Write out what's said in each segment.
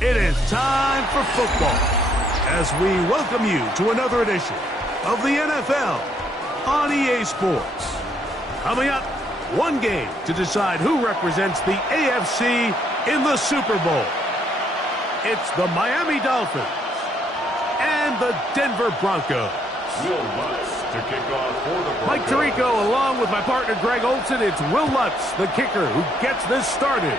It is time for football as we welcome you to another edition of the NFL on EA Sports. Coming up, one game to decide who represents the AFC in the Super Bowl. It's the Miami Dolphins and the Denver Broncos. Will Lutz to kick off for the Broncos. Mike Tirico along with my partner Greg Olson. It's Will Lutz, the kicker, who gets this started.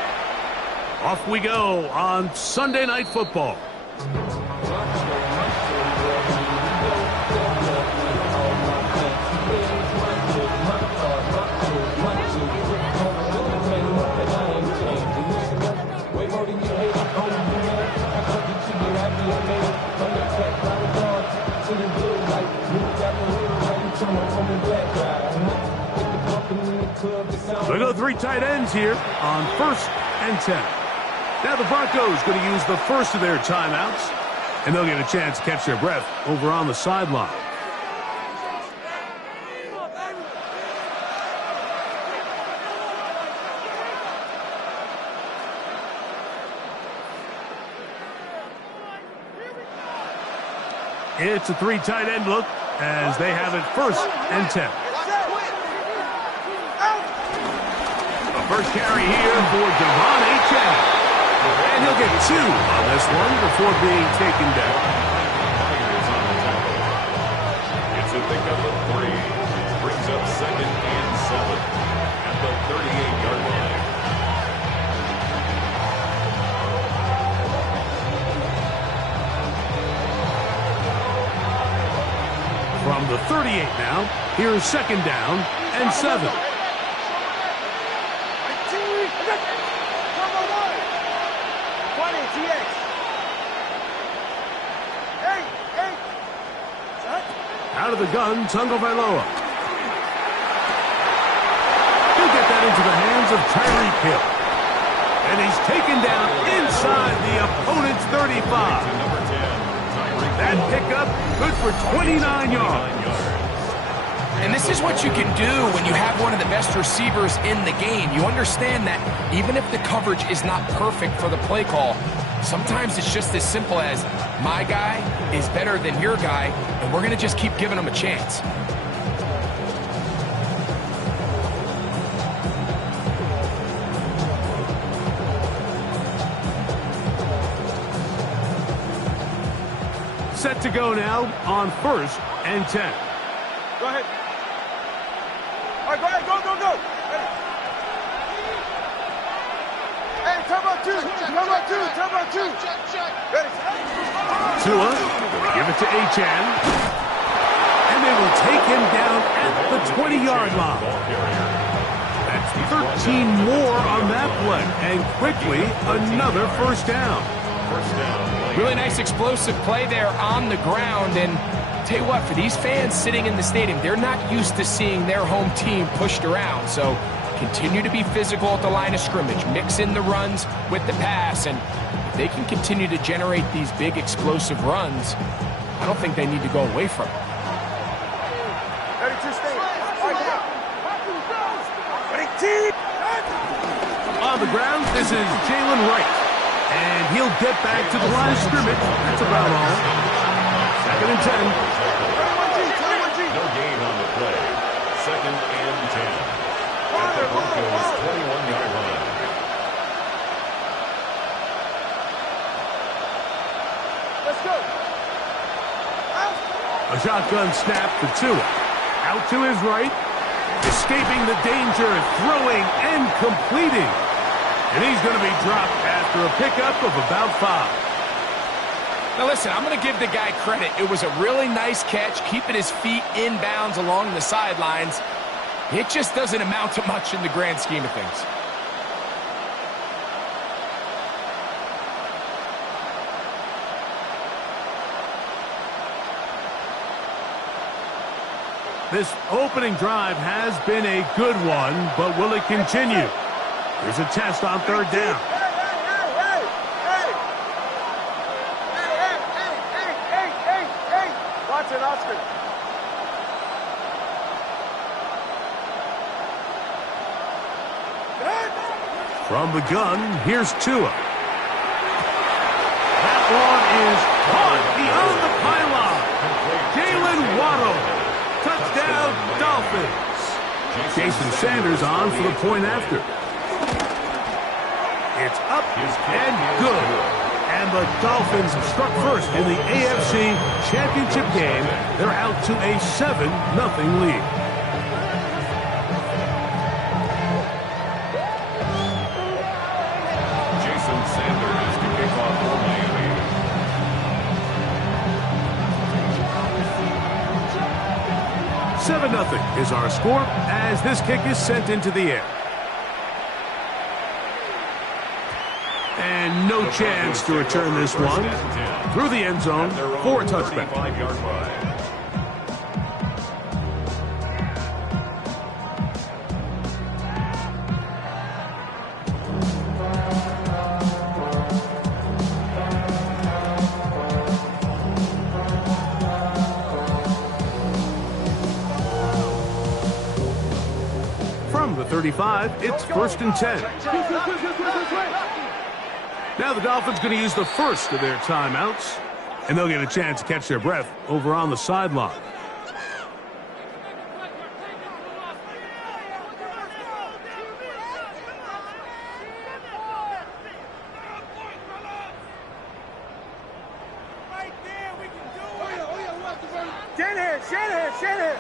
Off we go on Sunday Night Football. So we go three tight ends here on 1st and 10. Now the Broncos going to use the first of their timeouts, and they'll get a chance to catch their breath over on the sideline. It's a three tight end look as they have it 1st and 10. The first carry here for Devon Achane. And he'll get 2 on this one before being taken down. It's a pickup of 3. Brings up 2nd and 7 at the 38-yard line. From the 38 now, here's 2nd down and 7. Out of the gun, Tagovailoa. He'll get that into the hands of Tyreek Hill. And he's taken down inside the opponent's 35. That pickup, good for 29 yards. And this is what you can do when you have one of the best receivers in the game. You understand that even if the coverage is not perfect for the play call, sometimes it's just as simple as my guy is better than your guy, and we're going to just keep giving him a chance. Set to go now on 1st and 10. Go ahead. All right, go ahead. Go. Hey, turn about 2. Ready. Tua, give it to Achane. And they will take him down at the 20-yard line. That's 13 more on that play. And quickly, another 1st down. Really nice explosive play there on the ground. And tell you what, for these fans sitting in the stadium, they're not used to seeing their home team pushed around. So continue to be physical at the line of scrimmage. Mix in the runs with the pass. And if they can continue to generate these big explosive runs, I don't think they need to go away from it. Ready to stay. Ready, team. On the ground, this is Jalen Wright. And he'll get back to the line of scrimmage. That's about all. 2nd and 10. No gain on the play. 2nd and 10. At the Broncos' 21-yard line. Let's go. A shotgun snap for Tua. Out to his right. Escaping the danger, throwing and completing. And he's going to be dropped after a pickup of about 5. Now listen, I'm going to give the guy credit. It was a really nice catch, keeping his feet inbounds along the sidelines. It just doesn't amount to much in the grand scheme of things. This opening drive has been a good one, but will it continue? Here's a test on 3rd down. Watch it, Oscar. From the gun, here's Tua. one is caught beyond the pylon. Jalen Waddle. Touchdown, Dolphins. Jason Sanders on for the point after. It's up and good. And the Dolphins struck first in the AFC Championship game. They're out to a 7-0 lead. Jason Sanders to kick off for Miami. $7-0 is our score as this kick is sent into the air. And no chance to return this one through the end zone for a touchback. From the 35, it's 1st and 10. Now the Dolphins going to use the first of their timeouts, and they'll get a chance to catch their breath over on the sideline. Shanahan.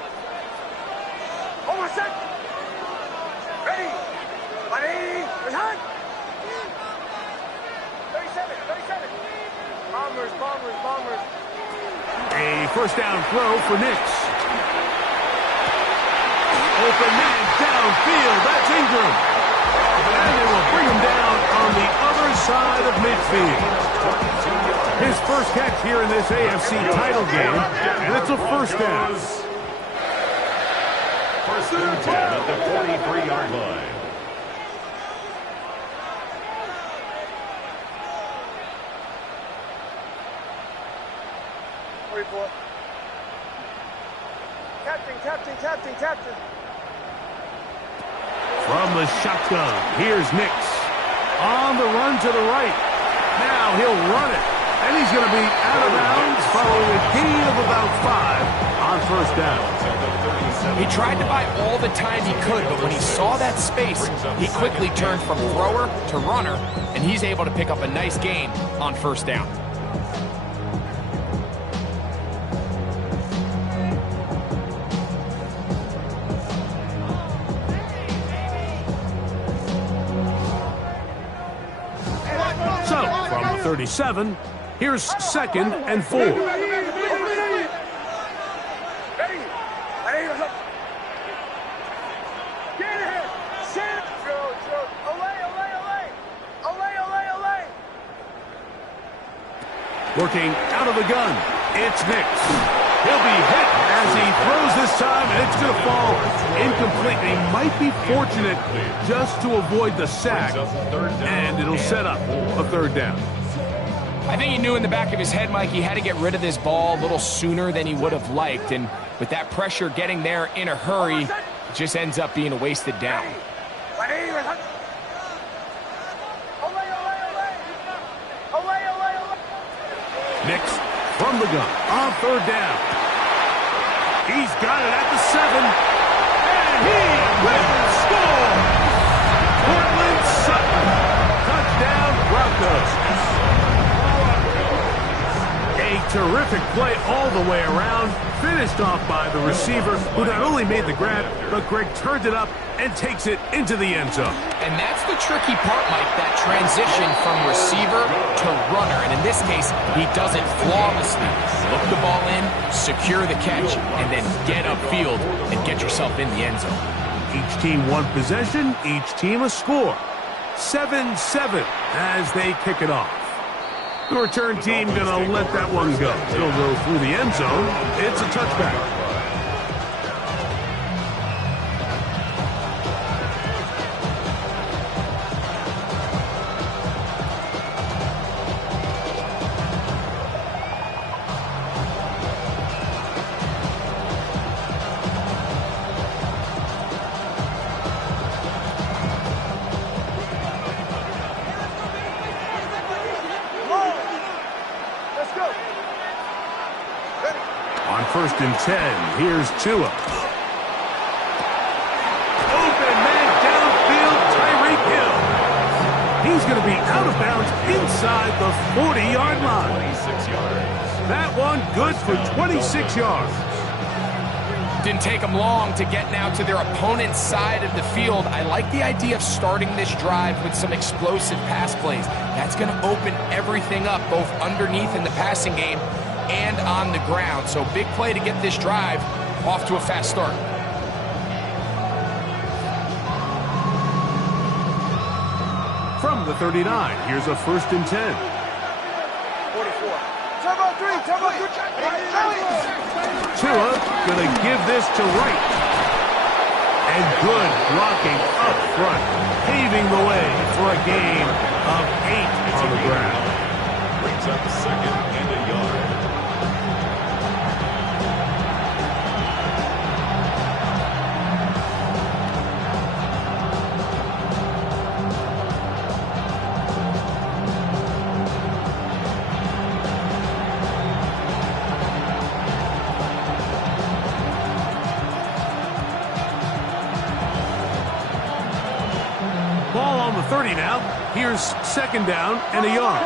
Hold on a sec. Ready. Return. 37. Bombers. A first down throw for Nix. Open man downfield. That's Ingram. And they will bring him down on the other side of midfield. His first catch here in this AFC title game, and it's a first down. First and 10 at the 43-yard line. Captain. From the shotgun, here's Nix. On the run to the right. Now he'll run it. And he's going to be out of bounds following a gain of about 5 on first down. He tried to buy all the time he could, but when he saw that space, he quickly turned from thrower to runner, and he's able to pick up a nice gain on first down. So, from the 37, here's 2nd and 4. Working out of the gun, it's Nix. He'll be hit as he throws this time, and it's going to fall incomplete. He might be fortunate just to avoid the sack, and it'll set up a third down. I think he knew in the back of his head, Mike, he had to get rid of this ball a little sooner than he would have liked, and with that pressure getting there in a hurry, it just ends up being a wasted down. Nix from the gun on third down. He's got it at the 7, and he will score. Cortland Sutton, touchdown Broncos. A terrific play all the way around, finished off by the receiver, who not only made the grab, but Greg turned it up and takes it into the end zone. And that's the tricky part, Mike, that transition from receiver to runner. And in this case, he does it flawlessly. Look the ball in, secure the catch, and then get upfield and get yourself in the end zone. Each team one possession, each team a score. 7-7 as they kick it off. The return team going to let that one go. It'll go through the end zone. It's a touchback. and 10. Here's Tua. Open man downfield, Tyreek Hill. He's going to be out of bounds inside the 40-yard line. 26 yards. That one good for 26 yards. Didn't take them long to get now to their opponent's side of the field. I like the idea of starting this drive with some explosive pass plays. That's going to open everything up, both underneath in the passing game and on the ground. So big play to get this drive off to a fast start. From the 39, here's a 1st and 10. 44. Turbo 3. Tua gonna give this to Wright. And good blocking up front, paving the way for a gain of 8 on the ground. Brings up 2nd and a yard. Ball on the 30 now. Here's 2nd down and a yard.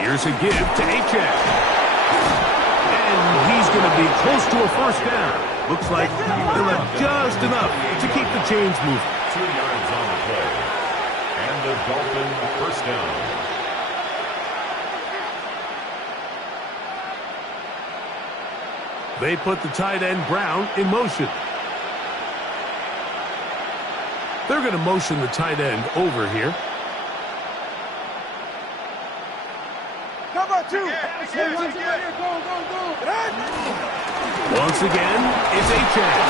Here's a give to Achane. And he's going to be close to a 1st down. Looks like he'll have just enough to keep the chains moving. 2 yards on the play. And the Dolphin 1st down. They put the tight end Brown in motion. They're going to motion the tight end over here. Cover 2. Once again, it's Achane.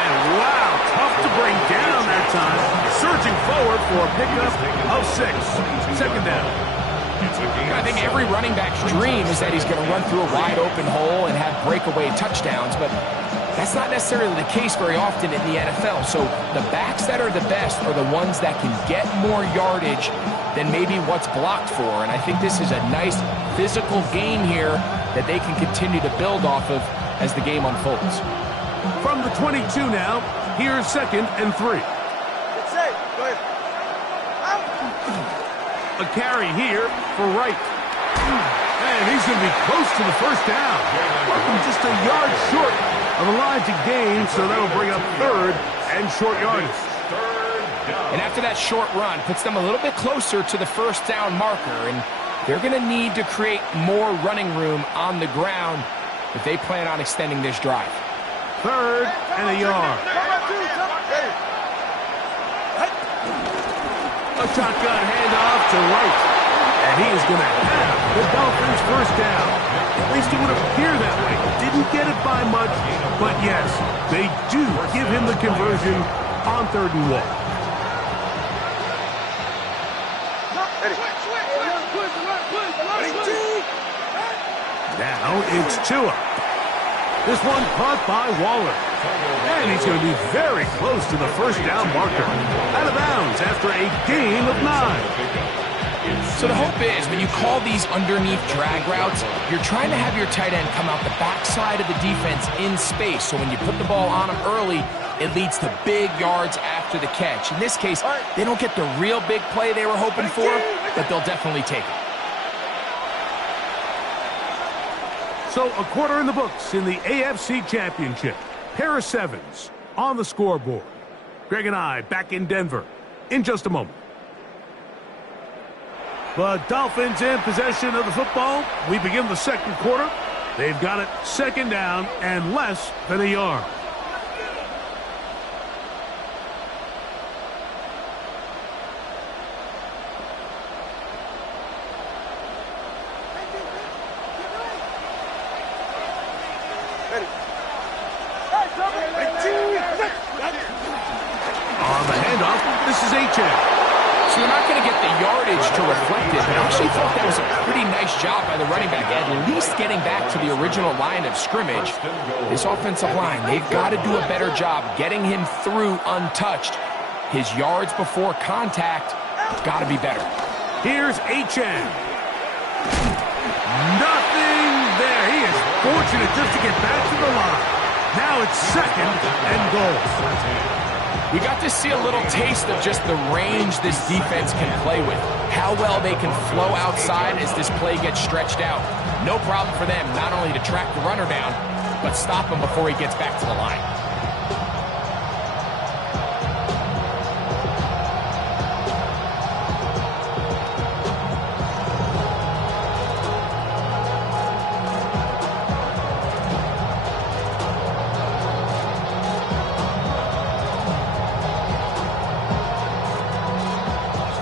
And wow, tough to bring down that time. Surging forward for a pickup of 6. 2nd down. I think every running back's dream is that he's going to run through a wide open hole and have breakaway touchdowns, but that's not necessarily the case very often in the NFL. So the backs that are the best are the ones that can get more yardage than maybe what's blocked for. And I think this is a nice physical game here that they can continue to build off of as the game unfolds. From the 22 now, here's 2nd and 3. It's safe. Go ahead. A carry here for Wright. And he's going to be close to the 1st down. Welcome just a yard short of the line to gain, so that'll bring up 3rd and short yardage. And after that short run, puts them a little bit closer to the 1st down marker, and they're going to need to create more running room on the ground if they plan on extending this drive. 3rd and a yard. A shotgun handoff to Wright. And he is going to have the Dolphins' 1st down. At least it would appear that way. Didn't get it by much, but yes, they do give him the conversion on 3rd and 1. Now it's Tua. This one caught by Waller. And he's going to be very close to the 1st down marker. Out of bounds after a gain of 9. So the hope is when you call these underneath drag routes, you're trying to have your tight end come out the backside of the defense in space. So when you put the ball on him early, it leads to big yards after the catch. In this case, they don't get the real big play they were hoping for, but they'll definitely take it. So a quarter in the books in the AFC Championship. Pair of 7s on the scoreboard. Greg and I back in Denver in just a moment. The Dolphins in possession of the football. We begin the 2nd quarter. They've got it 2nd down and less than a yard. On the handoff, this is Achane. So you're not going to get the yardage to reflect it, but I actually thought that was a pretty nice job by the running back, at least getting back to the original line of scrimmage. This offensive line, they've got to do a better job getting him through untouched. His yards before contact Got to be better. Here's Achane. Nothing there. He is fortunate just to get back to the line. Now it's 2nd and goal. We got to see a little taste of just the range this defense can play with. How well they can flow outside as this play gets stretched out. No problem for them not only to track the runner down, but stop him before he gets back to the line.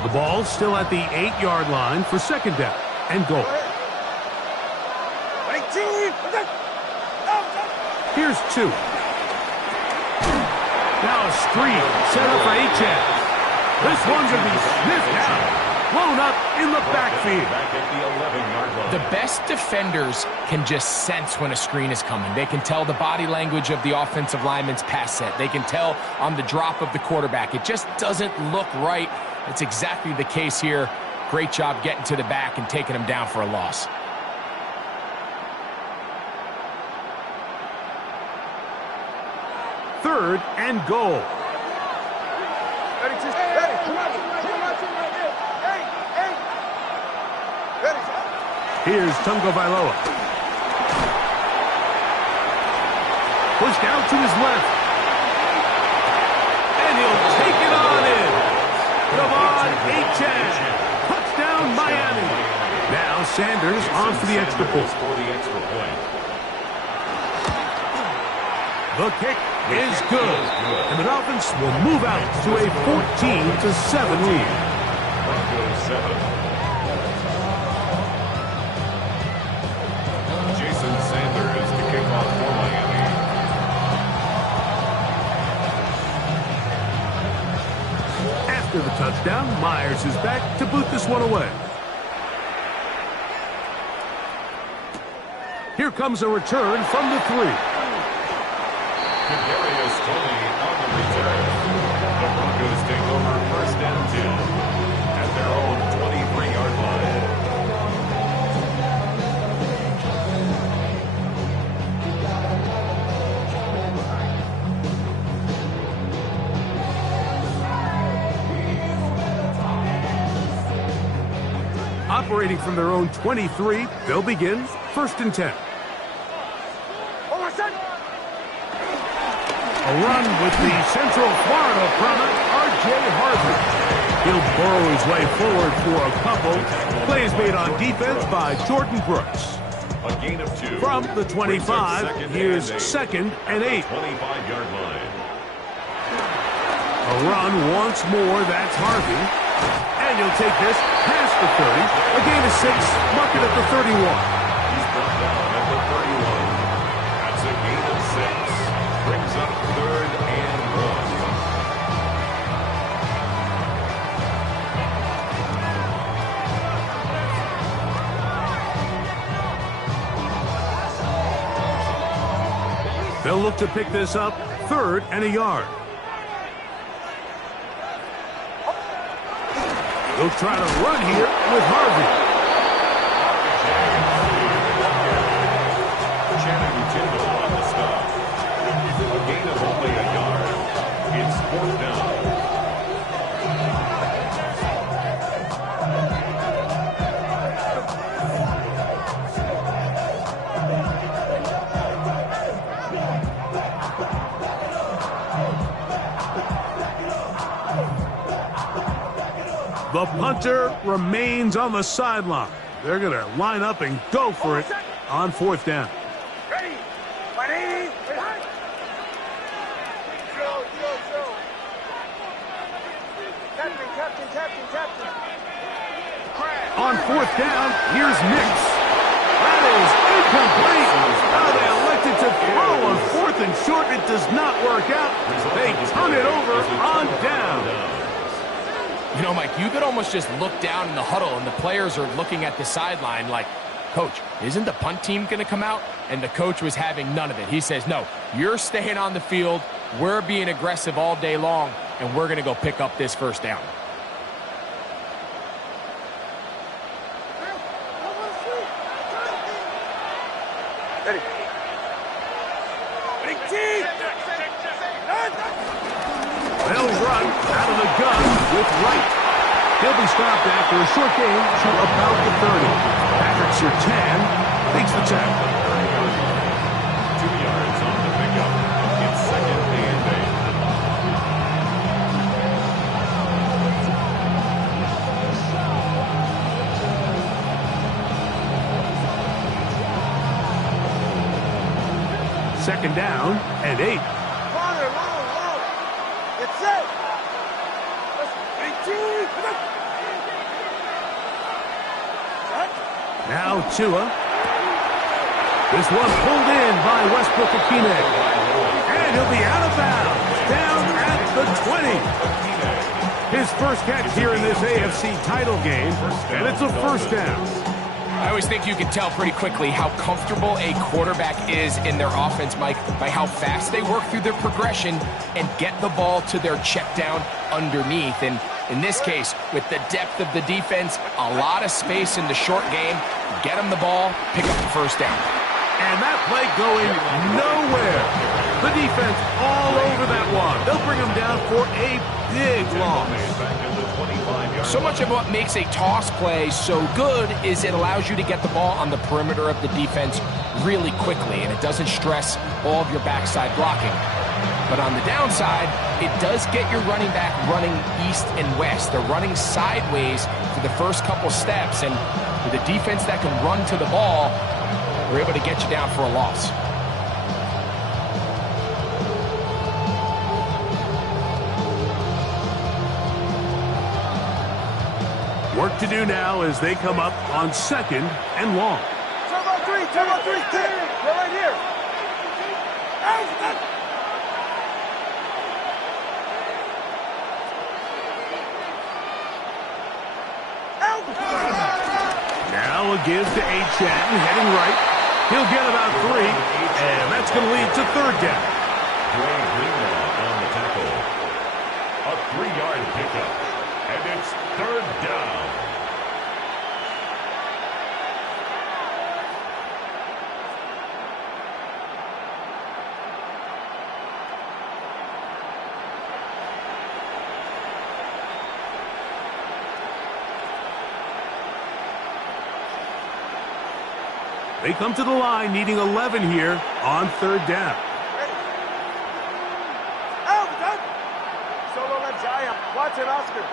The ball still at the 8-yard line for 2nd down and goal. Here's 2. Now a screen set up for Achane. This one's going to be sniffed out. Blown up in the backfield. Back at the 11-yard line. The best defenders can just sense when a screen is coming. They can tell the body language of the offensive lineman's pass set. They can tell on the drop of the quarterback. It just doesn't look right. It's exactly the case here. Great job getting to the back and taking him down for a loss. Third and goal. Here's Tungo Vailoa. Pushed out to his left. And he'll take it on in. Achane. Touchdown, Miami. Now Sanders on for the extra point. The kick is good. And the Dolphins will move out to a 14-7 lead. Broncos 7. Sanders to kick off for Miami. After the touchdown, Myers is back to boot this one away. Here comes a return from the 3. Kadarius Toney on the return. The Broncos take over 1st and 10 at their own 23-yard line. Operating from their own 23, they'll begin 1st and 10. A run with the Central Florida product, R.J. Harvey. He'll burrow his way forward for a couple. Plays made on defense by Jordan Brooks. A gain of 2. From the 25, here's 2nd and 8. 25-yard line. A run once more, that's Harvey. And he'll take this past the 30. A gain of 6, mark it at the 31. He's brought down at the 31. That's a gain of 6. Brings up 3rd and 1. They'll look to pick this up 3rd and a yard. They'll try to run here with Harvey. Channing Tindall on the stop. A gain of only a yard. It's 4th down. The punter remains on the sideline. They're going to line up and go for it on 4th down. Ready. Captain. On 4th down, here's Nix. That is incomplete. Now they elected to throw on 4th and short. It does not work out. They turn it over on down. You know, Mike, you could almost just look down in the huddle and the players are looking at the sideline like, Coach, isn't the punt team going to come out? And the coach was having none of it. He says, no, you're staying on the field. We're being aggressive all day long, and we're going to go pick up this 1st down. Ready. They'll run out of the gun with Wright. He'll be stopped after a short gain to about the 30. Patrick Surtain takes the tackle. 2 yards on the pickup. It's second and 8. Second down and 8. Longer, long. It's it. 18. Now Tua. This one pulled in by Westbrook Akine. And he'll be out of bounds. Down at the 20. His first catch here in this AFC title game. And it's a first down. I always think you can tell pretty quickly how comfortable a quarterback is in their offense, Mike, by how fast they work through their progression and get the ball to their check down underneath. And in this case, with the depth of the defense, a lot of space in the short game, get them the ball, pick up the first down. And that play going nowhere. The defense all over that one. They'll bring him down for a big loss. So much of what makes a toss play so good is it allows you to get the ball on the perimeter of the defense really quickly, and it doesn't stress all of your backside blocking. But on the downside, it does get your running back running east and west. They're running sideways for the first couple steps, and with a defense that can run to the ball, they're able to get you down for a loss. Work to do now as they come up on second and long. Turbo 3, stick. We're right here. Now a give to Achane, heading right. He'll get about 3, and that's going to lead to third down. Dre Greenlaw on the tackle. A 3-yard pickup. And it's third down. They come to the line needing 11 here on third down. Out. Solo left Giant. Watson, Oscar.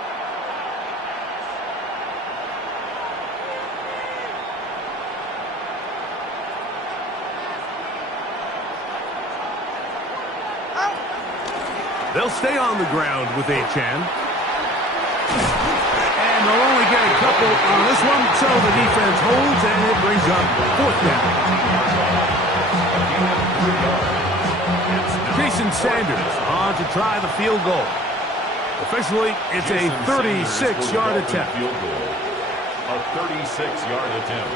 They'll stay on the ground with Achane. And they'll only get a couple on this one, so the defense holds, and it brings up fourth down. Jason Sanders on to try the field goal. Officially, it's a 36-yard attempt. A 36-yard attempt.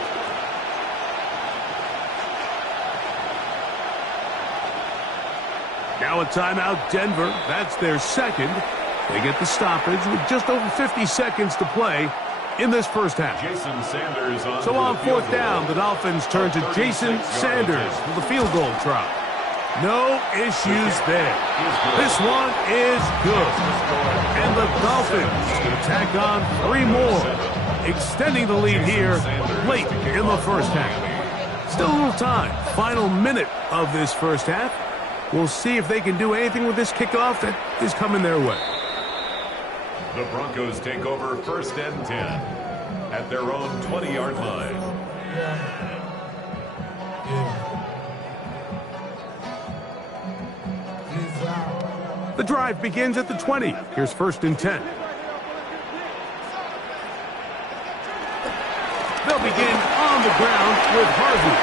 Now a timeout, Denver. That's their second. They get the stoppage with just over 50 seconds to play in this first half. Jason Sanders on So on fourth down, the Dolphins turn to Jason Sanders for the field goal try. No issues there. This one is good. And the Dolphins tack on 3 more, extending the lead here late in the first half. Still a little time. Final minute of this first half. We'll see if they can do anything with this kickoff that is coming their way. The Broncos take over first and 10 at their own 20-yard line. The drive begins at the 20. Here's first and 10. They'll begin on the ground with Harvey.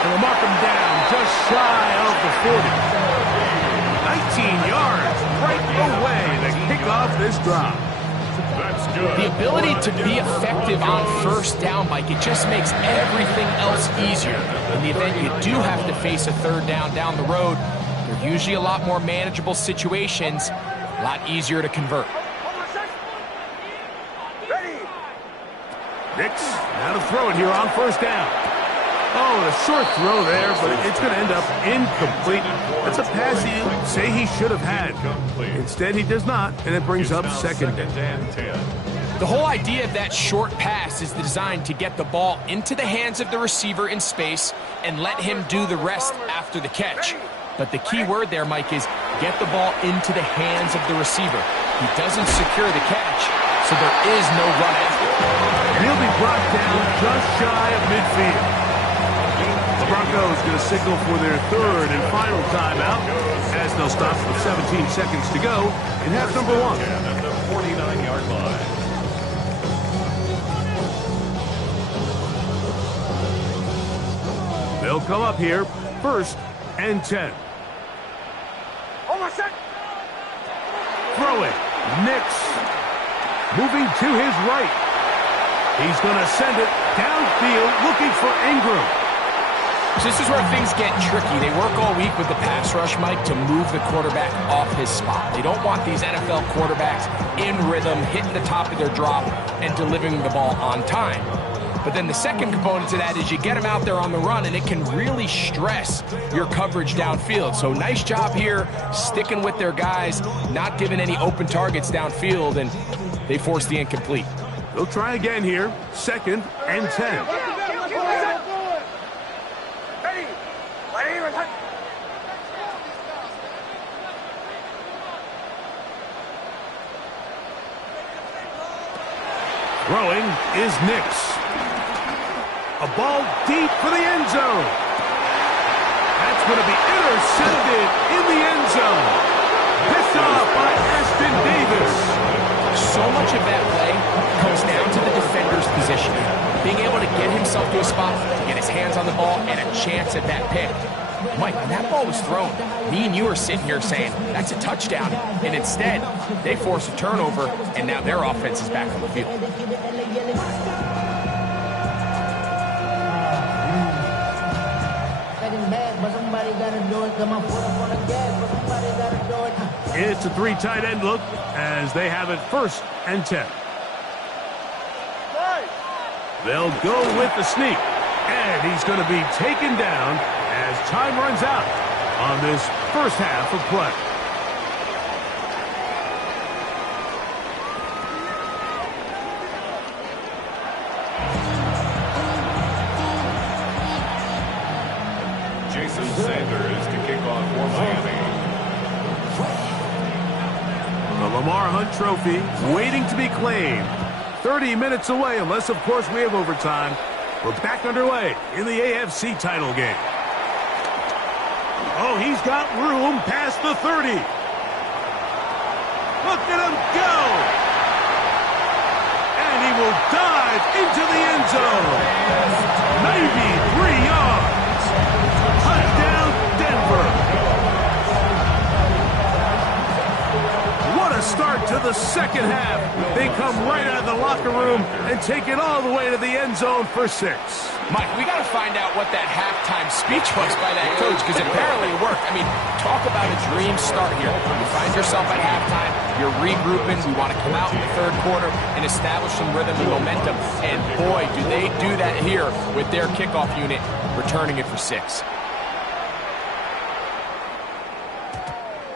And they'll mark him down just shy of the 40. 19 yards right away to kick off this drive. That's good. The ability to be effective on first down, Mike, it just makes everything else easier. In the event you do have to face a third down the road, they're usually a lot more manageable situations, a lot easier to convert. Nix, now to throw it here on first down. Oh, a short throw there, but it's going to end up incomplete. That's a pass you say he should have had. Instead, he does not, and it brings up second and 10. The whole idea of that short pass is designed to get the ball into the hands of the receiver in space and let him do the rest after the catch. But the key word there, Mike, is get the ball into the hands of the receiver. He doesn't secure the catch, so there is no run after. And he'll be brought down just shy of midfield. The Broncos going to signal for their third and final timeout as they'll stop with 17 seconds to go in half number one. At the 49-yard line. They'll come up here, first and 10. Throw it. Nix. Moving to his right. He's going to send it downfield looking for Ingram. So this is where things get tricky. They work all week with the pass rush, Mike, to move the quarterback off his spot. They don't want these NFL quarterbacks in rhythm, hitting the top of their drop, and delivering the ball on time. But then the second component to that is you get them out there on the run, and it can really stress your coverage downfield. So nice job here, sticking with their guys, not giving any open targets downfield, and they force the incomplete. They'll try again here, second and 10. Throwing is Nix. A ball deep for the end zone. That's going to be intercepted in the end zone. Picked off by Aston Davis. So much of that play comes down to the defender's position. Being able to get himself to a spot, to get his hands on the ball, and a chance at that pick. Mike, when that ball was thrown, me and you are sitting here saying, that's a touchdown. And instead, they force a turnover, and now their offense is back on the field. It's a three tight end look as they have it first and 10. They'll go with the sneak, and he's going to be taken down as time runs out on this first half of play. Jason Sanders to kick off for Miami. The Lamar Hunt Trophy waiting to be claimed. 30 minutes away, unless, of course, we have overtime. We're back underway in the AFC title game. Oh, he's got room past the 30. Look at him go. And he will dive into the end zone. 93 yards. Touchdown, Denver. What a start to the second half. They come right out of the locker room and take it all the way to the end zone for 6. Mike, we got to find out what that halftime speech was by that coach, because apparently it worked. I mean, talk about a dream start here. You find yourself at halftime, you're regrouping, we want to come out in the third quarter and establish some rhythm and momentum. And boy, do they do that here with their kickoff unit, returning it for 6.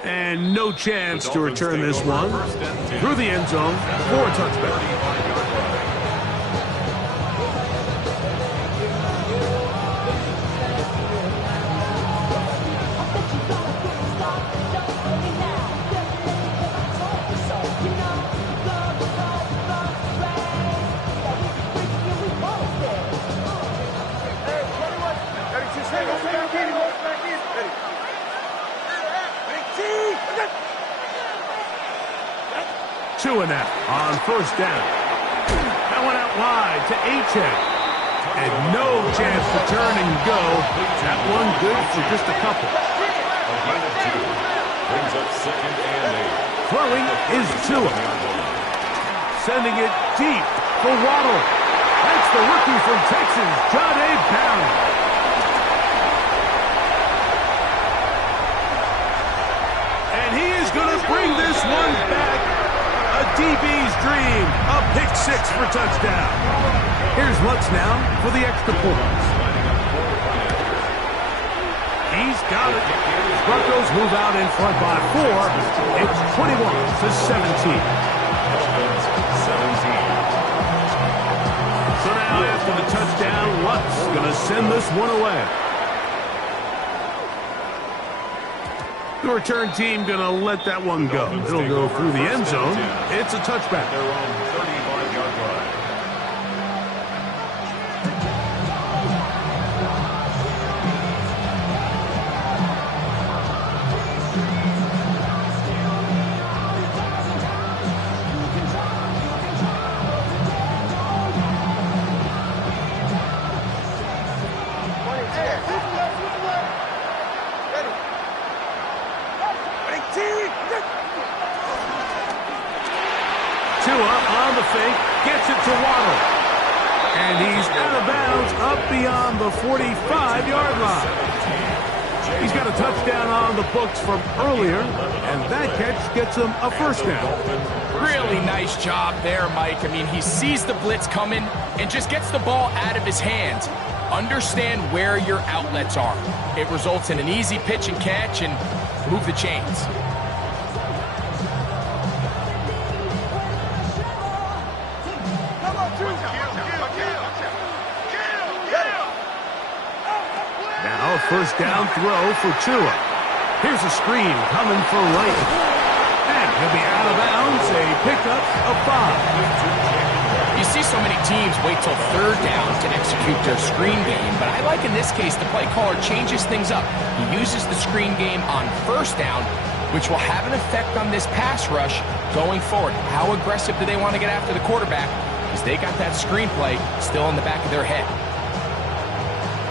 And no chance to return this one through the end zone for a touchback. Two and out on first down. That one out wide to Achane. And no chance to turn and go. That one good for just a couple. Brings up second and 8. Throwing is Tua. Sending it deep for Waddle. That's the rookie from Texas, John A. Brown. And he is going to bring this one back. A DB's dream, a pick 6 for touchdown. Here's Lutz now for the extra point. He's got it. Broncos move out in front by 4. It's 21-17. So now after the touchdown, Luck's going to send this one away. The return team going to let that one go. It'll go through the end zone. It's a touchback. Their own 35-yard line. On the fake, gets it to Waddle. And he's out of bounds up beyond the 45-yard line. He's got a touchdown on the books from earlier, and that catch gets him a first down. Really nice job there, Mike. I mean, he sees the blitz coming and just gets the ball out of his hands. Understand where your outlets are. It results in an easy pitch and catch and move the chains. Now a first down throw for Tua. Here's a screen coming for Wright. And he'll be out of bounds, a pickup of 5. You see so many teams wait till third down to execute their screen game, but I like in this case the play caller changes things up. He uses the screen game on first down, which will have an effect on this pass rush going forward. How aggressive do they want to get after the quarterback? Because they got that screenplay still in the back of their head.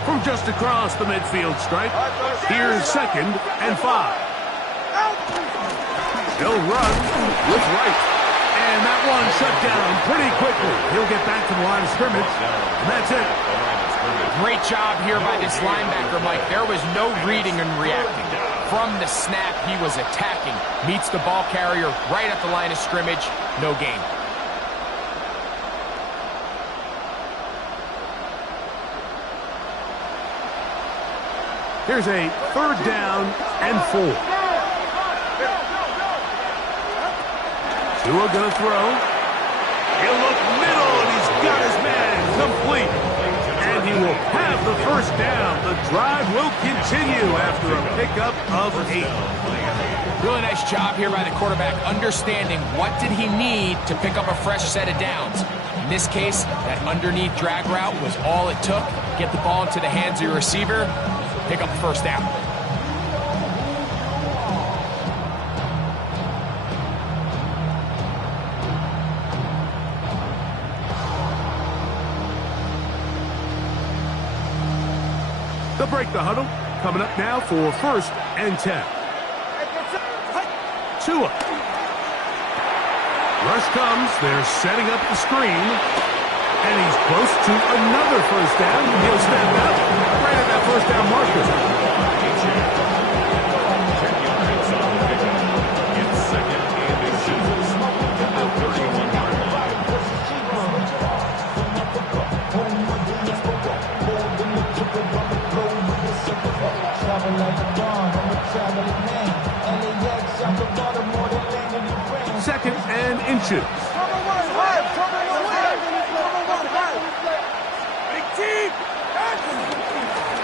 From just across the midfield stripe, here's 2nd and 5. He'll run with Wright. And that one shut down pretty quickly. He'll get back to the line of scrimmage, and that's it. Great job here by this linebacker, Mike. There was no reading and reacting. From the snap, he was attacking. Meets the ball carrier right at the line of scrimmage. No gain. Here's a 3rd down and 4. Tua gonna throw. He'll look middle, and he's got his man complete. And he will have the first down. The drive will continue after a pickup of 8. Really nice job here by the quarterback, understanding what did he need to pick up a fresh set of downs. In this case, that underneath drag route was all it took. Get the ball into the hands of your receiver, pick up the first down. They'll break the huddle. Coming up now for 1st and 10. Tua. Rush comes. They're setting up the screen. And he's close to another first down. He'll stand up right at that first down marker. It's 2nd and 8 at the 31-yard line. Second and inches.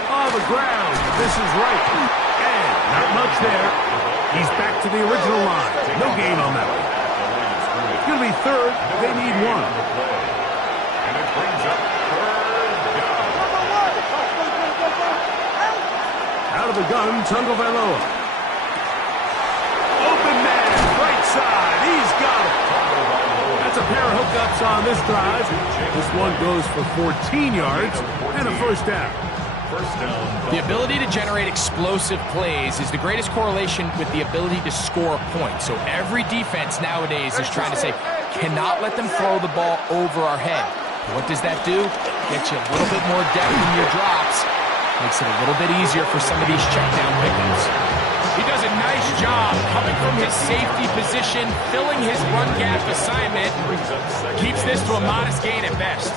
On the ground. This is right. And not much there. He's back to the original line. No gain on that one. It's going to be 3rd. They need 1. And it brings up 3rd down. Out of the gun, Tagovailoa. Open man, right side. He's got it. That's a pair of hookups on this drive. This one goes for 14 yards and a first down. The ability to generate explosive plays is the greatest correlation with the ability to score points. So every defense nowadays is trying to say, cannot let them throw the ball over our head. What does that do? Gets you a little bit more depth in your drops. Makes it a little bit easier for some of these check down pickups. He does a nice job coming from his safety position, filling his run gap assignment. Keeps this to a modest gain at best.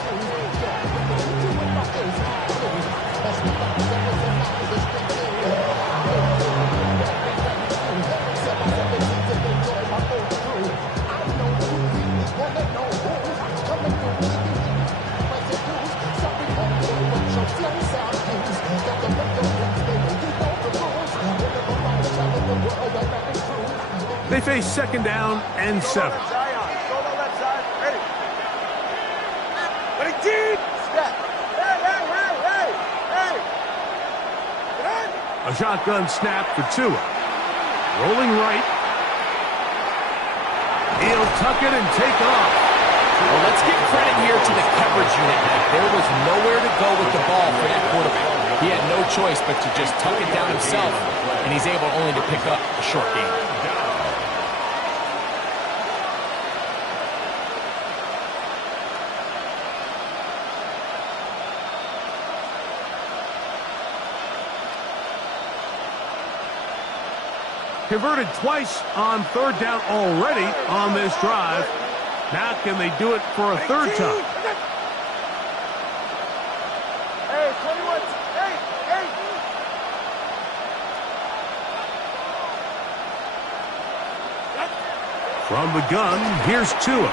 They face second down and 7. A shotgun snap for Tua. Rolling right. He'll tuck it and take off. Well, let's give credit here to the coverage unit. There was nowhere to go with the ball for that quarterback. He had no choice but to just tuck it down himself, and he's able only to pick up a short gain. Converted twice on third down already on this drive. Now can they do it for a third time? Hey, 21. Hey. From the gun, here's Tua.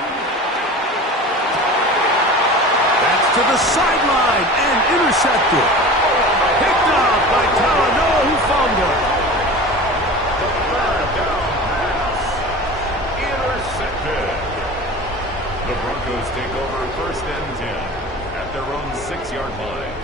That's to the sideline and intercepted. Picked off by Talanoa Hufanga. The Broncos take over first and 10 at their own 6-yard line.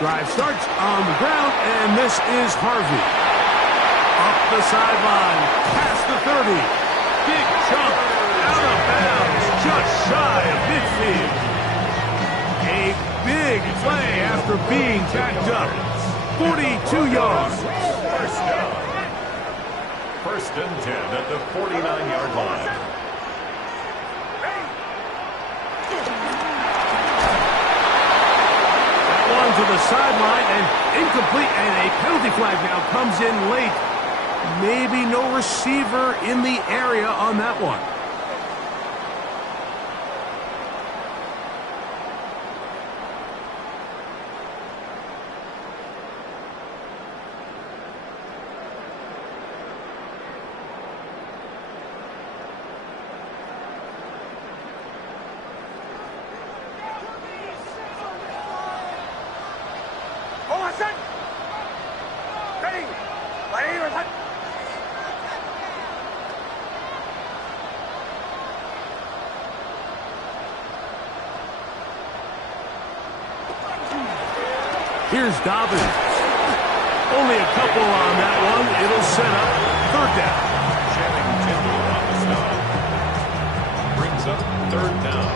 Drive starts on the ground, and this is Harvey. Up the sideline, past the 30. Big chunk, out of bounds, just shy of midfield. A big play after being backed up. 42 yards. First and 10 at the 49-yard line. To the sideline and incomplete, and a penalty flag now comes in late. Maybe no receiver in the area on that one. Here's Dolphins. Only a couple on that one. It'll set up third down. Channing Tindall on the stop. Brings up third down.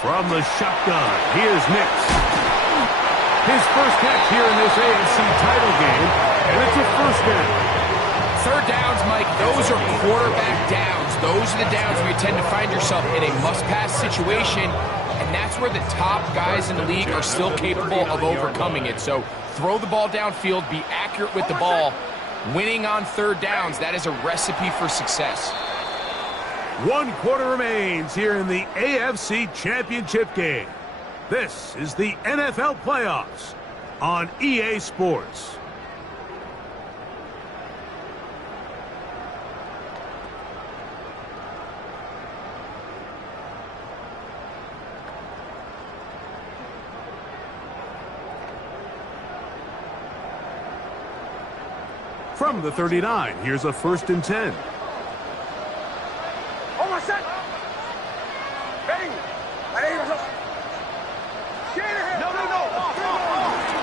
From the shotgun, here's Nix. His first catch here in this AFC title game, and it's a first down. Third downs, Mike, those are quarterback downs. Those are the downs where you tend to find yourself in a must-pass situation, and that's where the top guys in the league are still capable of overcoming it. So throw the ball downfield, be accurate with the ball. Winning on third downs, that is a recipe for success. 1 quarter remains here in the AFC Championship game. This is the NFL Playoffs on EA Sports. From the 39, here's a 1st and 10.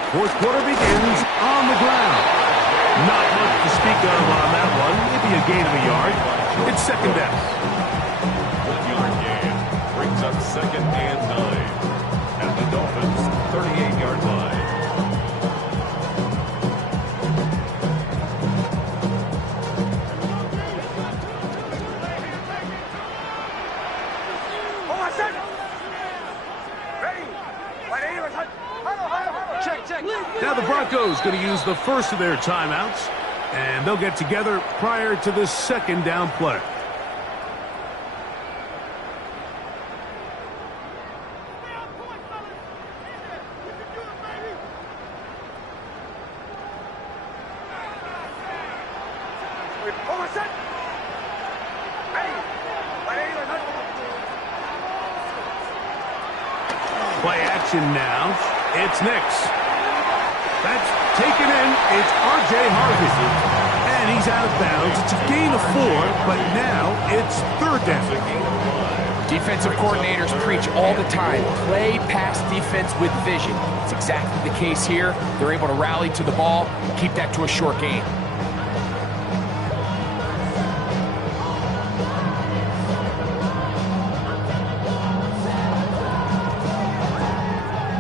Fourth quarter begins on the ground. Not much to speak of on that one. Maybe a gain of a yard. It's second down. 1 yard gain brings up second and 9 at the Dolphins' 38-yard line. is going to use the first of their timeouts, and they'll get together prior to the second down play. Play action now. It's Nix. That's taken in. It's R.J. Harvey. And he's out of bounds. It's a gain of 4, but now it's third down. Defensive coordinators preach all the time, play pass defense with vision. It's exactly the case here. They're able to rally to the ball, keep that to a short gain.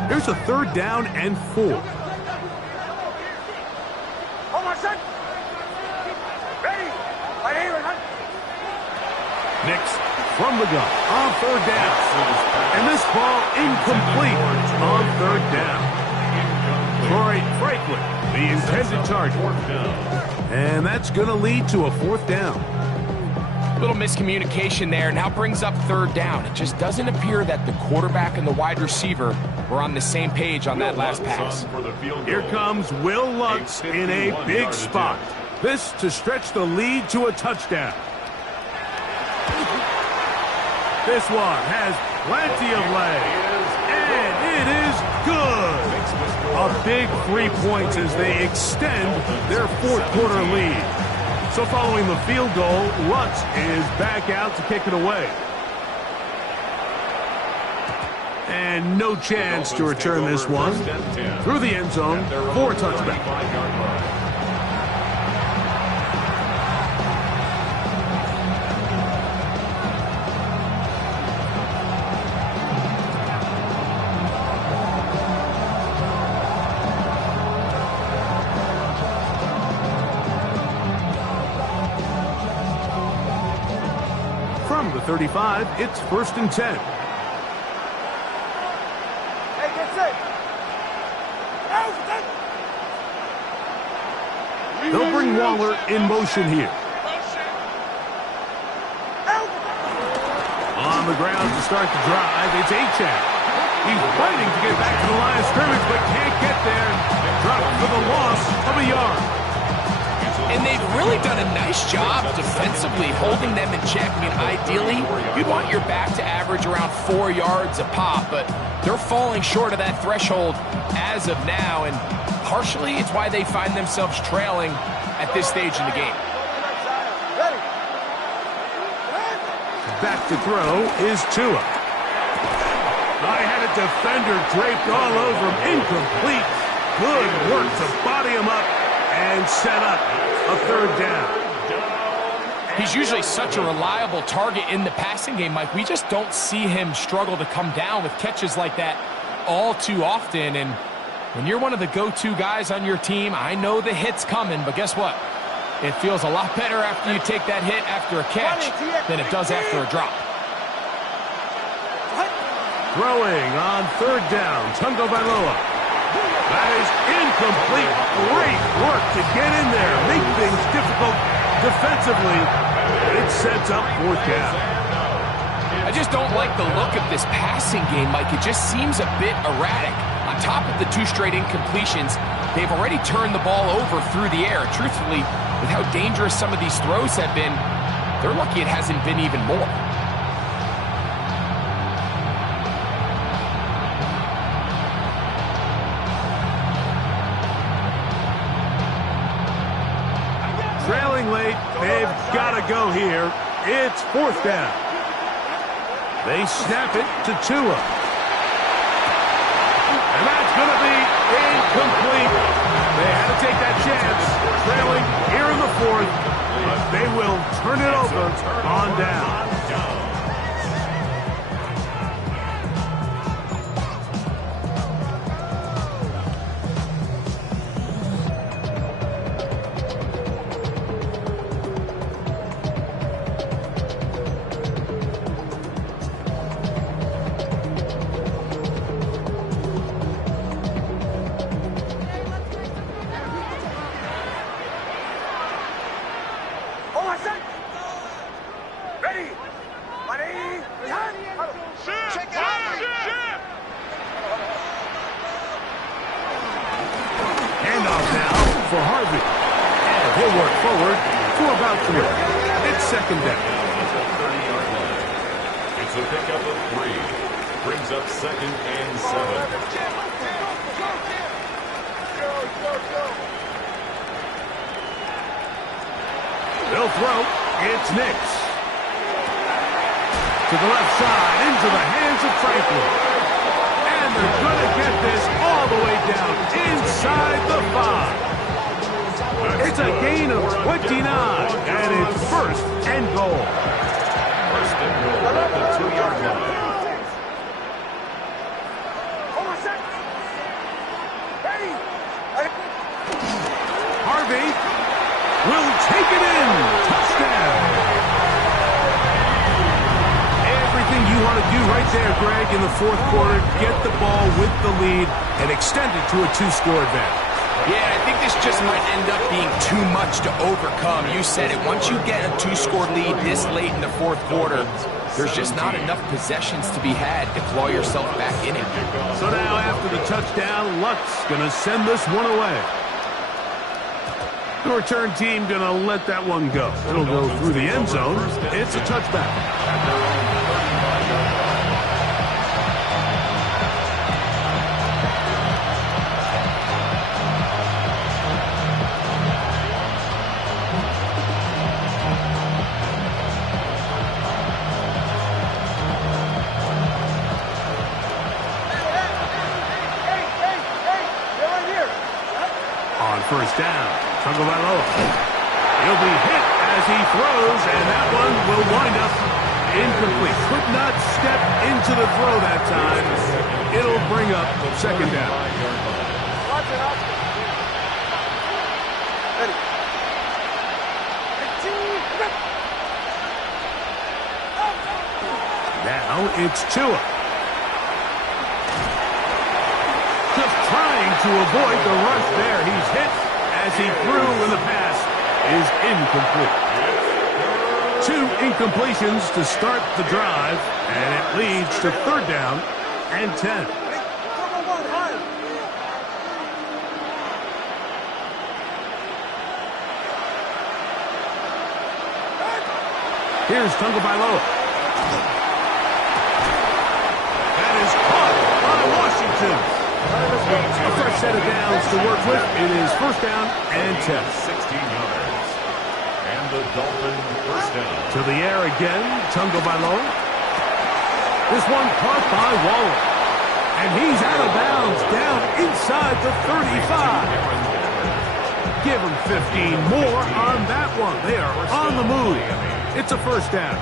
Here's a third down and 4. Nix from the gun on third down. And this ball incomplete on third down. Troy Franklin, the intended target. And that's going to lead to a fourth down. Little miscommunication there. Now brings up third down. It just doesn't appear that the quarterback and the wide receiver were on the same page on that last pass. Here comes Will Lutz in a big spot. This to stretch the lead to a touchdown. This one has plenty of legs, and it is good. A big 3 points as they extend their fourth quarter lead. So following the field goal, Lutz is back out to kick it away. And no chance to return this one through the end zone for a touchback. From the 35, it's 1st and 10. They'll bring Waller in motion here. On the ground to start the drive, it's Achane. He's fighting to get back to the line of scrimmage, but can't get there. Dropped for the loss of a yard. And they've really done a nice job defensively holding them in check. I mean, ideally, you'd want your back to average around 4 yards a pop, but they're falling short of that threshold as of now, and partially it's why they find themselves trailing at this stage in the game. Back to throw is Tua. I had a defender draped all over him. Incomplete. Good work to body him up and set up a third down. He's usually such a reliable target in the passing game, Mike. We just don't see him struggle to come down with catches like that all too often. And when you're one of the go-to guys on your team, I know the hit's coming, but guess what? It feels a lot better after you take that hit after a catch than it does after a drop. Throwing on third down, Tungo Bailoa. That is incomplete. Great work to get in there, make things difficult defensively. It sets up fourth down. I just don't like the look of this passing game, Mike. It just seems a bit erratic. On top of the 2 straight incompletions, they've already turned the ball over through the air. Truthfully, with how dangerous some of these throws have been, they're lucky it hasn't been even more. Trailing late, they've got to go here. It's fourth down. They snap it to Tua. And that's going to be incomplete. They had to take that chance, trailing here in the fourth, but they will turn it over on down. Check it out. Handoff now for Harvey. And he'll work forward for about 3. It's second down. At the 30-yard line. It's a pickup of 3. Brings up second and 7. They'll throw. It's Nix. To the left side, into the hands of Franklin. And they're going to get this all the way down inside the 5. It's a gain of 29, and it's first and goal. First and goal at the 2-yard line. Harvey will take it in. Touchdown. Everything you want to do right there, Greg, in the fourth quarter. Get the ball with the lead and extend it to a 2-score advantage. Yeah, I think this just might end up being too much to overcome. You said it. Once you get a 2-score lead this late in the fourth quarter, there's just not enough possessions to be had to claw yourself back in it. So now after the touchdown, Luck's going to send this one away. The return team going to let that one go. It'll go through the end zone. It's a touchback. First down. Tagovailoa. He'll be hit as he throws, and that one will wind up incomplete. Could not step into the throw that time. It'll bring up second down. Now it's Tua. Just trying to avoid the rush there. He's hit as he threw, and the pass is incomplete. 2 incompletions to start the drive, and it leads to third down and 10. Here's Tagovailoa. That is caught by Washington. A fresh set of downs to work with. It is first down and 10. 16 yards. And the Dolphins first down. To the air again, Tagovailoa. This one caught by Waller. And he's out of bounds down inside the 35. Give him 15 more on that one. They are on the move. It's a first down.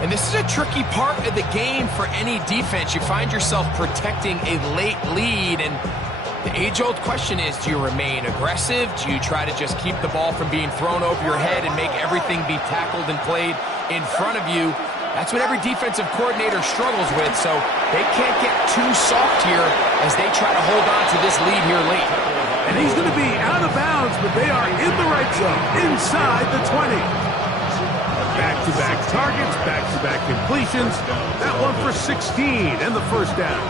And this is a tricky part of the game for any defense. You find yourself protecting a late lead, and the age-old question is, do you remain aggressive? Do you try to just keep the ball from being thrown over your head and make everything be tackled and played in front of you? That's what every defensive coordinator struggles with, so they can't get too soft here as they try to hold on to this lead here late. And he's going to be out of bounds, but they are in the right zone, inside the 20. Back-to-back targets, back-to-back completions. That one for 16 and the first down.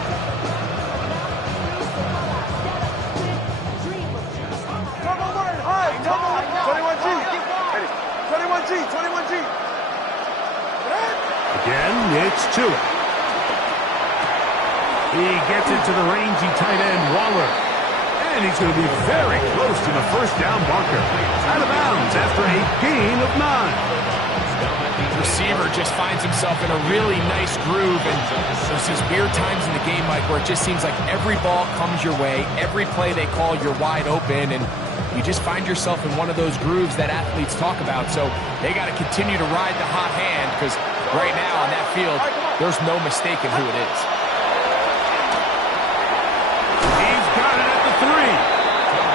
Again, it's Tua. He gets it to the rangy tight end, Waller. And he's going to be very close to the first down marker. Out of bounds after a gain of 9. Receiver just finds himself in a really nice groove, and there's these weird times in the game, Mike, where it just seems like every ball comes your way, every play they call, you're wide open, and you just find yourself in one of those grooves that athletes talk about. So they got to continue to ride the hot hand, because right now on that field, there's no mistaking who it is. He's got it at the 3,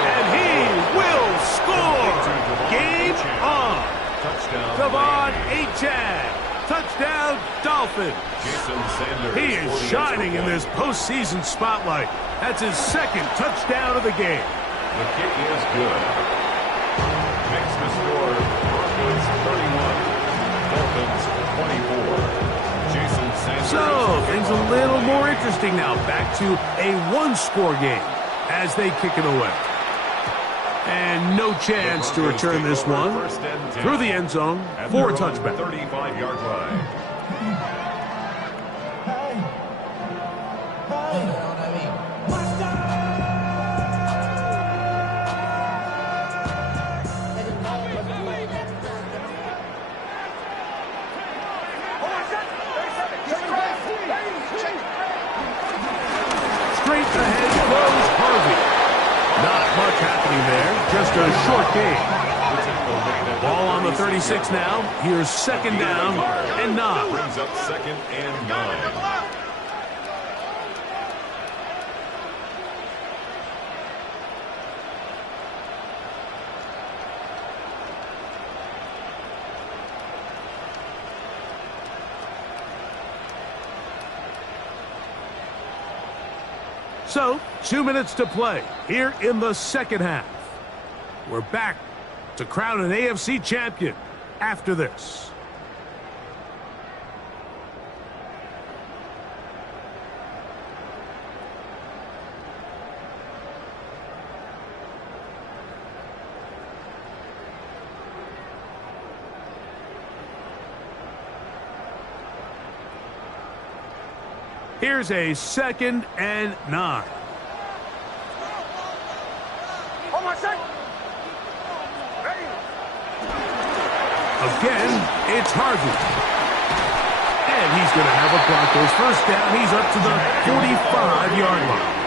and he will score. Game on. Devon Achane. Touchdown, Dolphins. He is shining in this postseason spotlight. That's his second touchdown of the game. The kick is good. Makes the score Broncos 31, Dolphins things a little more interesting now. Back to a one-score game as they kick it away. And no chance to return this one through the end zone for a touchback. 35-yard line. Straight ahead goes Harvey. Not much happening there, just a short game. Ball on the 36 now. Here's second down and 9. Brings up second and 9. So, 2 minutes to play here in the second half. We're back to crown an AFC champion after this. Here's a second and 9. Again, it's Harvey. And he's going to have a Broncos first down. He's up to the 45-yard line.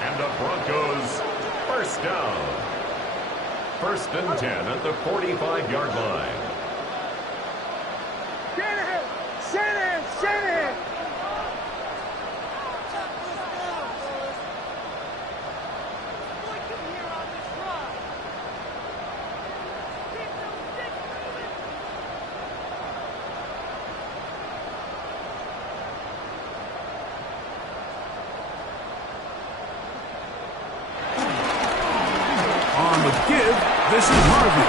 And the Broncos first down. First and 10 at the 45-yard line. This is Harvey.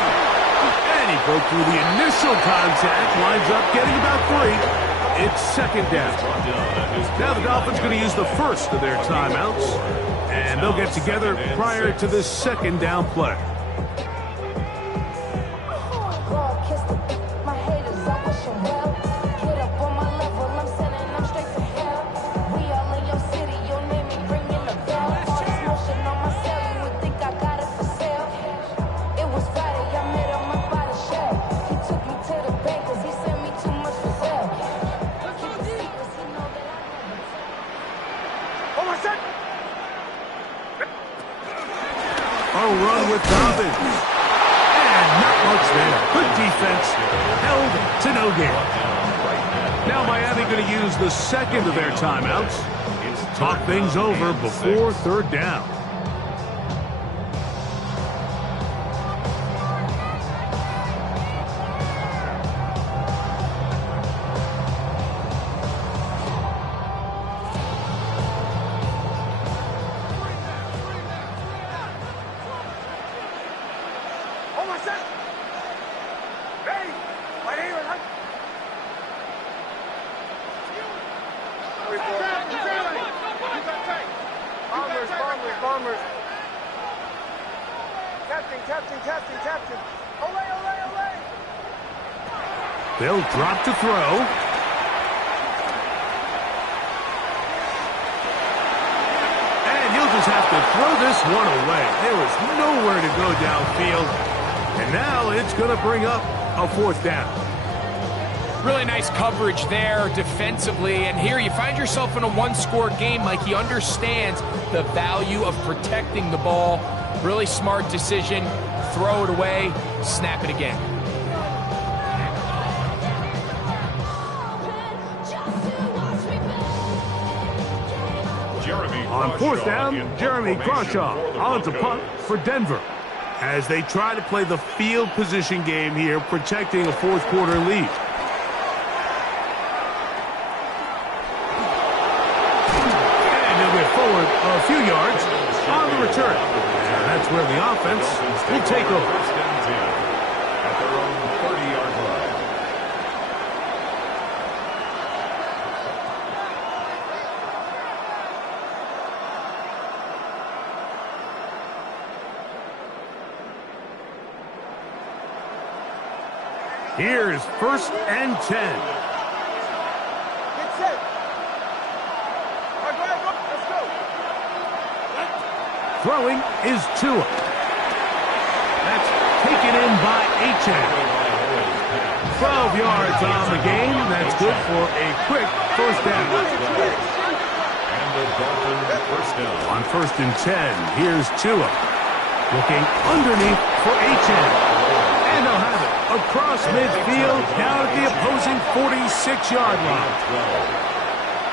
And he broke through the initial contact, winds up getting about 3. It's second down. Now the Dolphins going to use the first of their timeouts, and they'll get together prior to this second down play. Run with Dolphins. And not much there. Good defense. Held to no gain. Now Miami going to use the second of their timeouts. Talk things over before third down. They'll drop to throw. And he'll just have to throw this one away. There was nowhere to go downfield. And now it's going to bring up a fourth down. Really nice coverage there defensively. And here you find yourself in a one-score game. Like, he understands the value of protecting the ball. Really smart decision. Throw it away. Snap it again. On fourth down, Jeremy Crawshaw on to punt for Denver as they try to play the field position game here, protecting a fourth quarter lead. And they'll get forward a few yards on the return. And that's where the offense will take over. At their own 30-yard line. Here's 1st and 10. Get set. All right, go ahead, go. Let's go. Throwing is Tua. That's taken in by Achane. 12 yards on the game. That's good for a quick 1st down. And the Dolphins 1st down. On 1st and 10, here's Tua. Looking underneath for Achane. And they'll have it across midfield down at the opposing 46-yard line.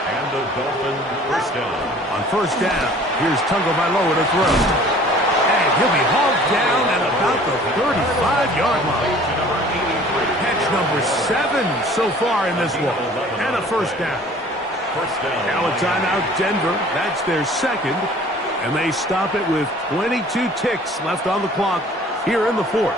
And the Dolphins 1st down. On 1st down, here's Tagovailoa to throw. And he'll be hauled down at about the 35-yard line. Catch number 7 so far in this one. And a 1st down. Now a timeout, Denver. That's their second. And they stop it with 22 ticks left on the clock here in the 4th.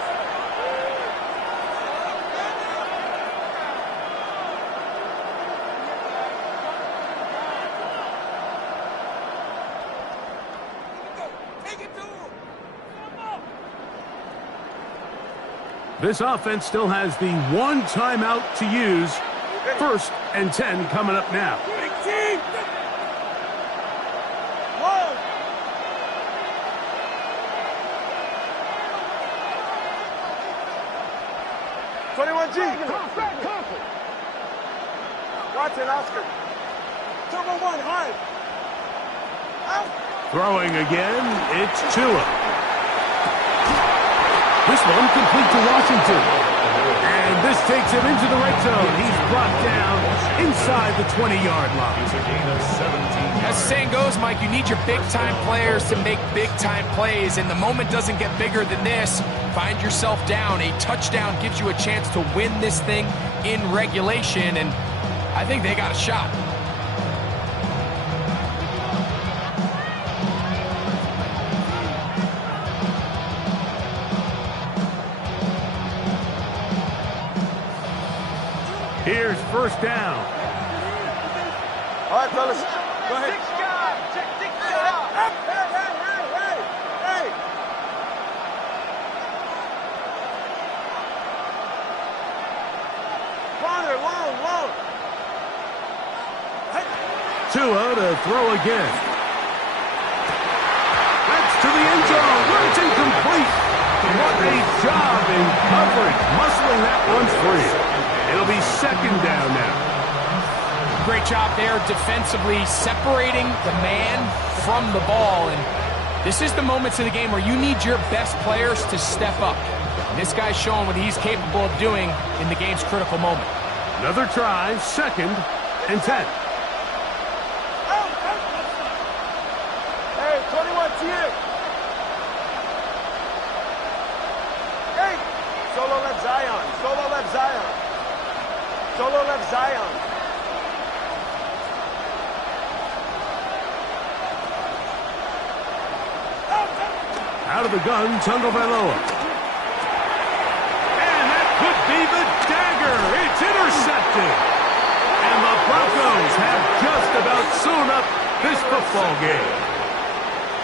This offense still has the 1 timeout to use. 1st and 10 coming up now. Big team. Whoa. G. Watson, Oscar. Turbo 1, high. Out. Throwing again, it's Tua. This one complete to Washington. And this takes him into the red zone. He's brought down inside the 20-yard line. It's a gain of 17. As the saying goes, Mike, you need your big-time players to make big-time plays, and the moment doesn't get bigger than this. Find yourself down. A touchdown gives you a chance to win this thing in regulation, and I think they got a shot. Here's 1st down. All right, fellas. Go ahead. Check six guys. Hey. Corner, long. Hey. Tua to throw again. That's to the end zone. Where it's incomplete. What a job in coverage. Muscling that one free. It'll be 2nd down now. Great job there defensively, separating the man from the ball. And this is the moments of the game where you need your best players to step up. And this guy's showing what he's capable of doing in the game's critical moment. Another try, 2nd and 10. Hey, 21 TX. Hey, solo left Zion. Solo left Zion. Out of the gun, Tagovailoa. And that could be the dagger. It's intercepted. And the Broncos have just about sewn up this football game.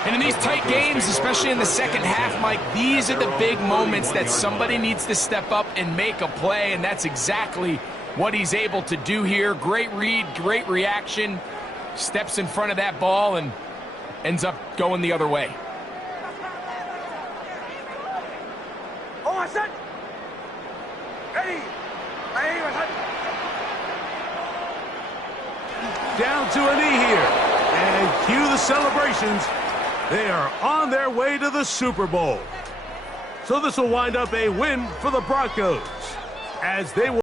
And in these tight games, especially in the second half, Mike, these are the big moments that somebody needs to step up and make a play, and that's exactly what he's able to do here. Great read, great reaction, steps in front of that ball and ends up going the other way. Oh, I said. Ready. Down to a knee here. And cue the celebrations. They are on their way to the Super Bowl. So this will wind up a win for the Broncos, as they will